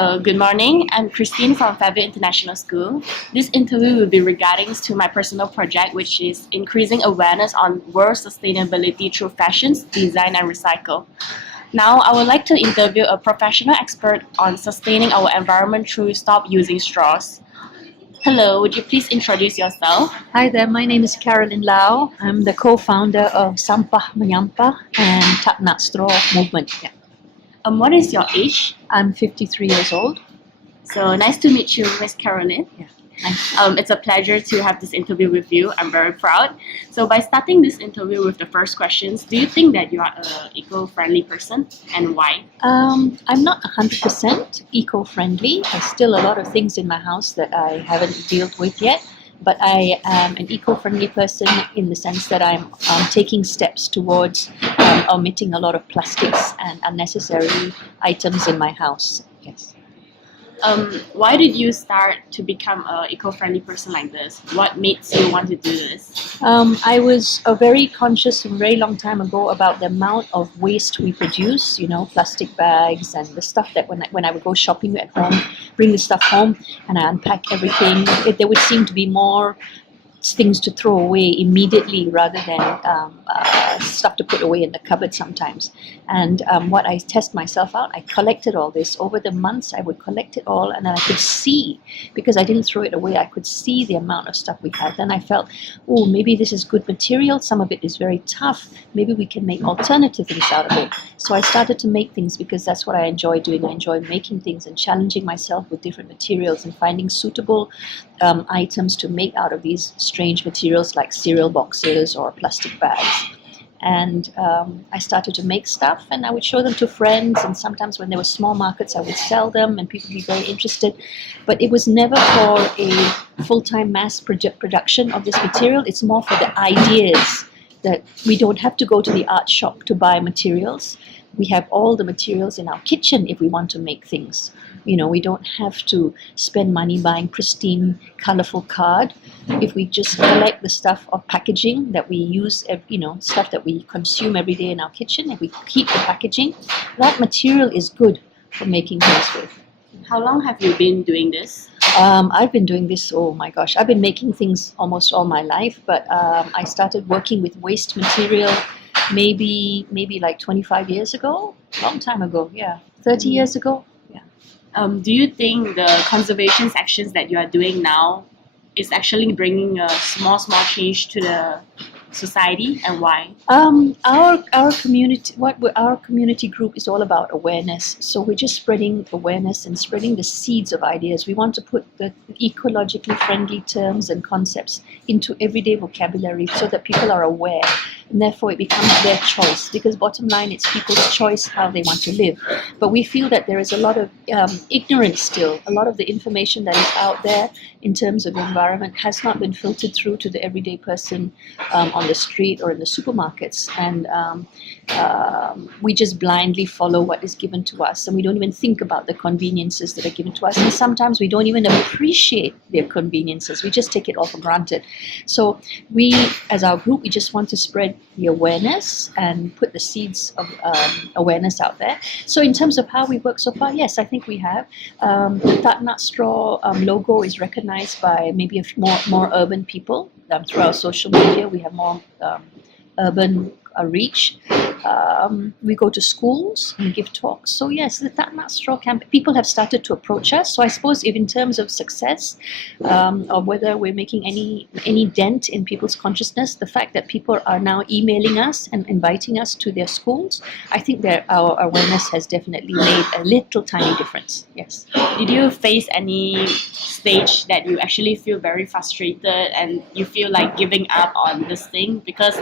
Good morning. I'm Christine from Fairview International School. This interview will be regarding to my personal project, which is increasing awareness on world sustainability through fashions, design, and recycle. Now, I would like to interview a professional expert on sustaining our environment through stop using straws. Hello, would you please introduce yourself? Hi there, my name is Carolyn Lau. I'm the co-founder of Sampah Menyampah and Tak Nak Straw movement. Yeah. What is your age? I'm 53 years old. So nice to meet you, Miss Carolyn. Yeah. Nice. It's a pleasure to have this interview with you. I'm very proud. So by starting this interview with the first questions, do you think that you are an eco-friendly person and why? I'm not 100% eco-friendly. There's still a lot of things in my house that I haven't dealt with yet. But I am an eco-friendly person in the sense that I'm taking steps towards omitting a lot of plastics and unnecessary items in my house. Yes. Why did you start to become an eco-friendly person like this? What makes you want to do this? I was very conscious a very long time ago about the amount of waste we produce, plastic bags and the stuff that when I would go shopping at home, bring the stuff home and I unpack everything, there would seem to be more things to throw away immediately rather than stuff to put away in the cupboard sometimes. And what I test myself out, I collected all this. Over the months, I would collect it all and then I could see, because I didn't throw it away, I could see the amount of stuff we had. Then I felt, oh, maybe this is good material. Some of it is very tough. Maybe we can make alternative things out of it. So I started to make things because that's what I enjoy doing. I enjoy making things and challenging myself with different materials and finding suitable items to make out of these strange materials like cereal boxes or plastic bags. And I started to make stuff and I would show them to friends, and sometimes when there were small markets I would sell them and people would be very interested. But it was never for a full-time mass production of this material. It's more for the ideas that we don't have to go to the art shop to buy materials. We have all the materials in our kitchen if we want to make things. We don't have to spend money buying pristine, colorful card. If we just collect the stuff of packaging that we use, stuff that we consume every day in our kitchen, if we keep the packaging, that material is good for making things with. How long have you been doing this? I've been doing this, oh my gosh, I've been making things almost all my life, but I started working with waste material maybe like 25 years ago, long time ago, yeah, 30 years ago. Do you think the conservation actions that you are doing now is actually bringing a small change to the society, and why? Our community group is all about awareness. So we're just spreading awareness and spreading the seeds of ideas. We want to put the ecologically friendly terms and concepts into everyday vocabulary so that people are aware, and therefore it becomes their choice, because bottom line, it's people's choice how they want to live. But we feel that there is a lot of ignorance still. A lot of the information that is out there in terms of the environment has not been filtered through to the everyday person on the street or in the supermarkets, and we just blindly follow what is given to us, and we don't even think about the conveniences that are given to us, and sometimes we don't even appreciate their conveniences. We just take it all for granted. So we, as our group, we just want to spread the awareness and put the seeds of awareness out there. So in terms of how we work so far, yes, I think we have. The Tak Nak Straw logo is recognized by maybe a few more urban people. Through our social media, we have more urban reach. We go to schools and give talks. So yes, the Tak Nak Straw campaign, people have started to approach us. So I suppose if in terms of success, or whether we're making any dent in people's consciousness, the fact that people are now emailing us and inviting us to their schools, I think that our awareness has definitely made a little tiny difference. Yes. Did you face any stage that you actually feel very frustrated and you feel like giving up on this thing? Because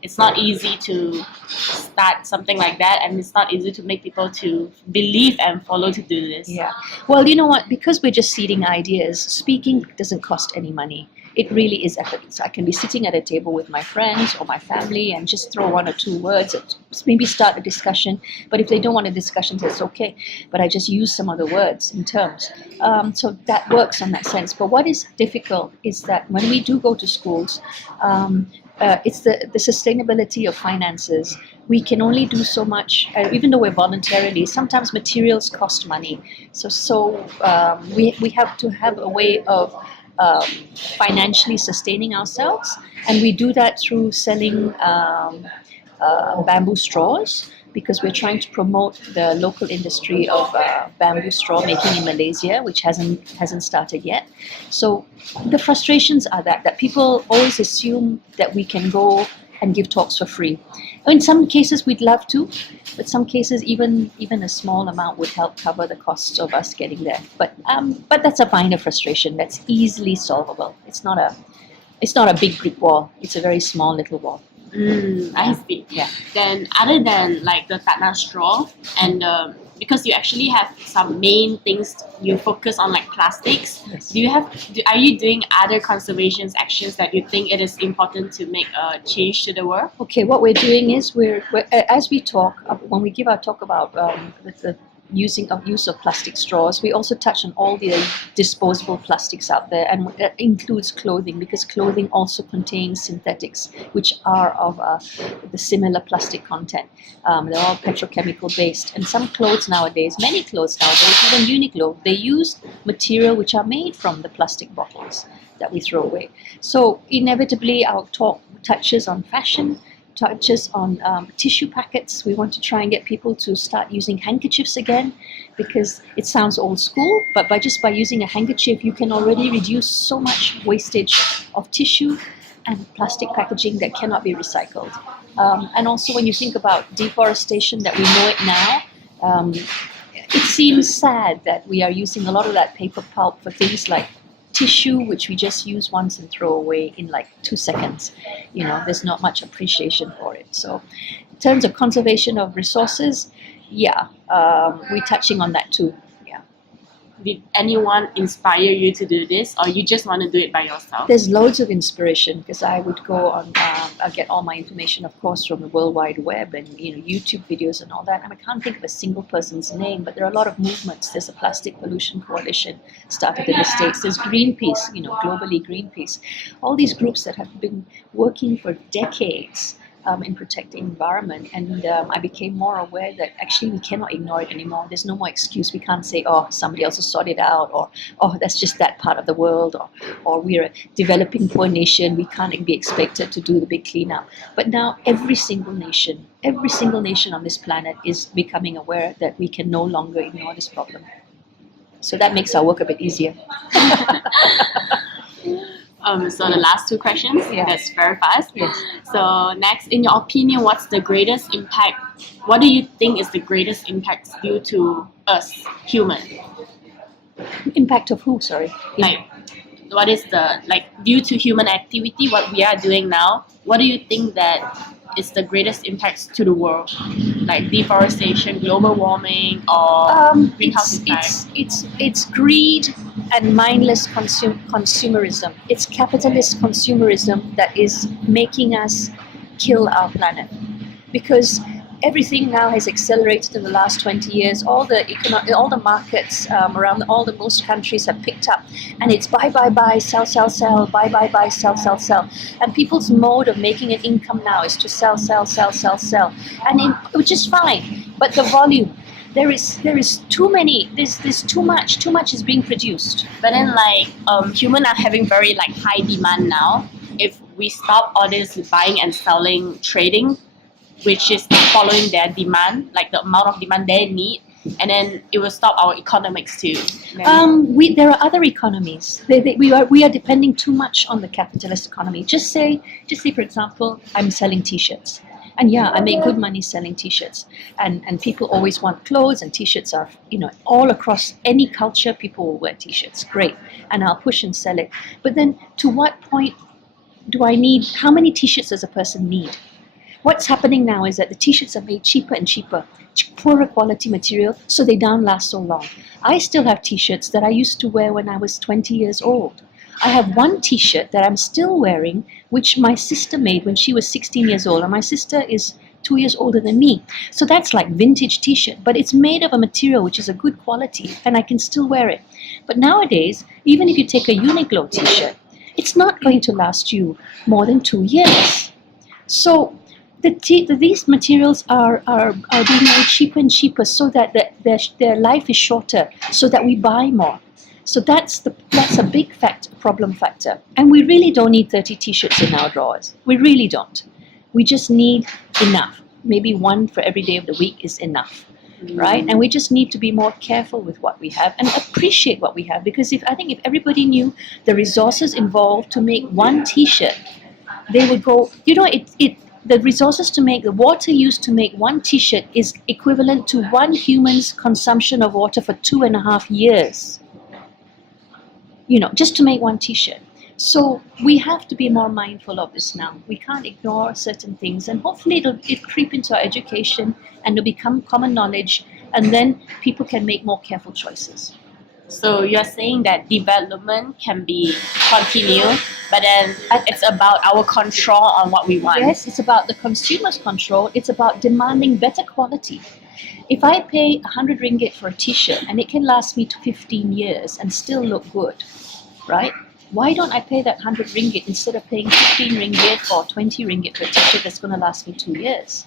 it's not easy to start something like that, and it's not easy to make people to believe and follow to do this. Yeah. Well, you know what? Because we're just seeding ideas, speaking doesn't cost any money. it really is effortless. I can be sitting at a table with my friends or my family and just throw one or two words, and maybe start a discussion. But if they don't want a discussion, that's okay. But I just use some other words in terms. So that works in that sense. But what is difficult is that when we do go to schools, it's the sustainability of finances. We can only do so much, even though we're voluntarily. Sometimes materials cost money, so we have to have a way of financially sustaining ourselves, and we do that through selling bamboo straws, because we're trying to promote the local industry of bamboo straw making in Malaysia, which hasn't started yet. So the frustrations are that people always assume that we can go and give talks for free. In some cases we'd love to, but some cases even a small amount would help cover the costs of us getting there. But that's a minor frustration that's easily solvable. It's not a big brick wall. It's a very small little wall. I see. Yeah. Then other than like the Tatna straw and because you actually have some main things you focus on, like plastics, Yes. are you doing other conservation actions that you think it is important to make a change to the world? Okay, what we're doing is we're as we talk, when we give our talk about the use of plastic straws, we also touch on all the disposable plastics out there, and that includes clothing, because clothing also contains synthetics, which are of the similar plastic content. They're all petrochemical based, and some clothes nowadays, many clothes nowadays, even Uniqlo, they use material which are made from the plastic bottles that we throw away. So inevitably our talk touches on fashion, touches on tissue packets. We want to try and get people to start using handkerchiefs again, because it sounds old school, but by using a handkerchief you can already reduce so much wastage of tissue and plastic packaging that cannot be recycled. And also when you think about deforestation that we know it now, it seems sad that we are using a lot of that paper pulp for things like tissue, which we just use once and throw away in like 2 seconds. There's not much appreciation for it. So in terms of conservation of resources, we're touching on that too. Did anyone inspire you to do this, or you just want to do it by yourself? There's loads of inspiration, because I would go on, I get all my information, of course, from the World Wide Web and YouTube videos and all that. And I can't think of a single person's name, but there are a lot of movements. There's a Plastic Pollution Coalition started in the States. There's Greenpeace, globally Greenpeace. All these groups that have been working for decades in protecting the environment, and I became more aware that actually we cannot ignore it anymore. There's no more excuse. We can't say, oh, somebody else will sort it out, or oh, that's just that part of the world, or we're a developing poor nation, we can't be expected to do the big cleanup. But now every single nation on this planet is becoming aware that we can no longer ignore this problem. So that makes our work a bit easier. So the last two questions, Yeah. that's very fast. Yes. So next, in your opinion, what's the greatest impact? What do you think is the greatest impact due to us, human? Impact of who, sorry? Like, what is due to human activity, what we are doing now, what do you think that is the greatest impact to the world? Like deforestation, global warming, or greenhouse effect? It's greed and mindless consumerism. It's capitalist consumerism that is making us kill our planet, because everything now has accelerated in the last 20 years. All the markets around most countries have picked up, and it's buy, sell, buy, sell, sell. And people's mode of making an income now is to sell, and which is fine. But the volume, there is too many. There's too much is being produced. But then humans are having very high demand now. If we stop all this buying and selling, trading, which is following their demand, like the amount of demand they need, and then it will stop our economics too. There are other economies. We are depending too much on the capitalist economy. Just say for example, I'm selling T-shirts. And I make good money selling T-shirts. And people always want clothes, and T-shirts are, all across any culture, people will wear T-shirts. Great. And I'll push and sell it. But then to what point do I need, how many T-shirts does a person need? What's happening now is that the T-shirts are made cheaper and cheaper, poorer quality material, so they don't last so long. I still have T-shirts that I used to wear when I was 20 years old. I have one T-shirt that I'm still wearing, which my sister made when she was 16 years old, and my sister is 2 years older than me. So that's like vintage T-shirt, but it's made of a material which is a good quality, and I can still wear it. But nowadays, even if you take a Uniqlo T-shirt, it's not going to last you more than 2 years. So these materials are being made cheaper and cheaper so that their life is shorter, so that we buy more. So that's a big problem factor. And we really don't need 30 T-shirts in our drawers. We really don't. We just need enough. Maybe one for every day of the week is enough, right? And we just need to be more careful with what we have and appreciate what we have. Because I think if everybody knew the resources involved to make one T-shirt, they would go, the resources to make, the water used to make one T-shirt is equivalent to one human's consumption of water for 2.5 years. Just to make one T-shirt. So we have to be more mindful of this now. We can't ignore certain things, and hopefully it'll creep into our education and it'll become common knowledge, and then people can make more careful choices. So you're saying that development can be continued, but then it's about our control on what we want. Yes, it's about the consumer's control. It's about demanding better quality. If I pay 100 ringgit for a T-shirt and it can last me 15 years and still look good, right? Why don't I pay that 100 ringgit instead of paying 15 ringgit or 20 ringgit for a T-shirt that's going to last me 2 years?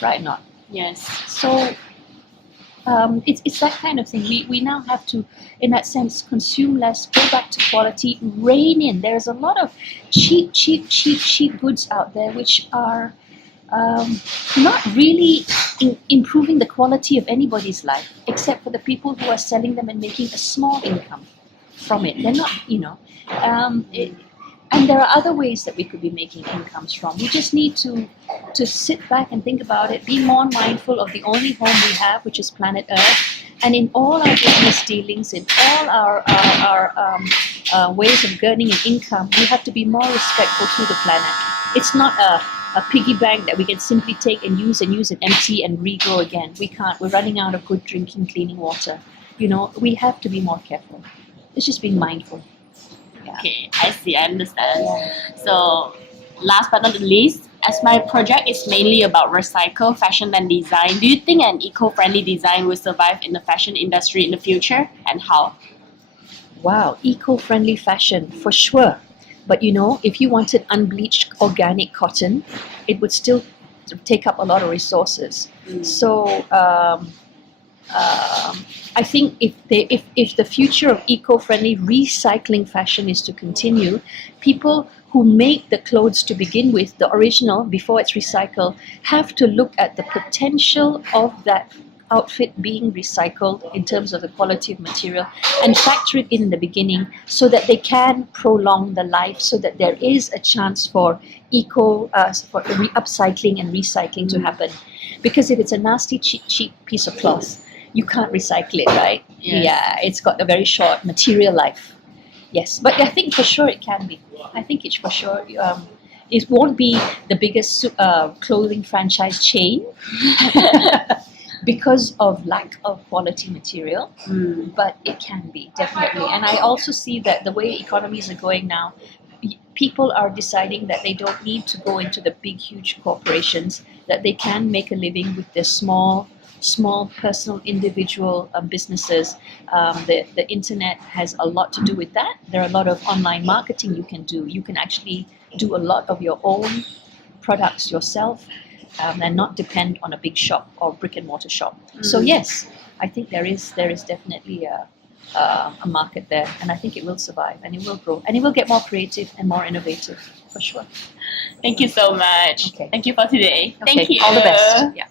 Right or not? Yes. So it's that kind of thing. We now have to, in that sense, consume less, go back to quality, rein in. There's a lot of cheap goods out there which are not really improving the quality of anybody's life, except for the people who are selling them and making a small income from it. They're not, and there are other ways that we could be making incomes from. We just need to sit back and think about it, be more mindful of the only home we have, which is planet Earth, and in all our business dealings, in all our ways of earning an income, we have to be more respectful to the planet. It's not a piggy bank that we can simply take and use and empty and regrow again. We can't. We're running out of good drinking, cleaning water. We have to be more careful. It's just being mindful. Yeah. Okay, I see, I understand. So, last but not the least, as my project is mainly about recycle, fashion and design, do you think an eco-friendly design will survive in the fashion industry in the future, and how? Wow, eco-friendly fashion, for sure. But if you wanted unbleached organic cotton, it would still take up a lot of resources. So, I think if the future of eco-friendly recycling fashion is to continue, people who make the clothes to begin with, the original, before it's recycled, have to look at the potential of that outfit being recycled in terms of the quality of material and factor it in the beginning so that they can prolong the life, so that there is a chance for upcycling and recycling to happen. Because if it's a nasty, cheap piece of cloth, you can't recycle it, right? Yes. Yeah, it's got a very short material life. Yes, but I think for sure it can be. I think it's for sure. It won't be the biggest clothing franchise chain because of lack of quality material, but it can be, definitely. And I also see that the way economies are going now, people are deciding that they don't need to go into the big, huge corporations, that they can make a living with their small personal individual businesses. The internet has a lot to do with that. There are a lot of online marketing you can do. You can actually do a lot of your own products yourself and not depend on a big shop or brick and mortar shop. So yes, I think there is definitely a market there, and I think it will survive and it will grow and it will get more creative and more innovative, for sure. Thank you so much. Okay. Thank you for today. Okay. Thank you. All the best. Yeah.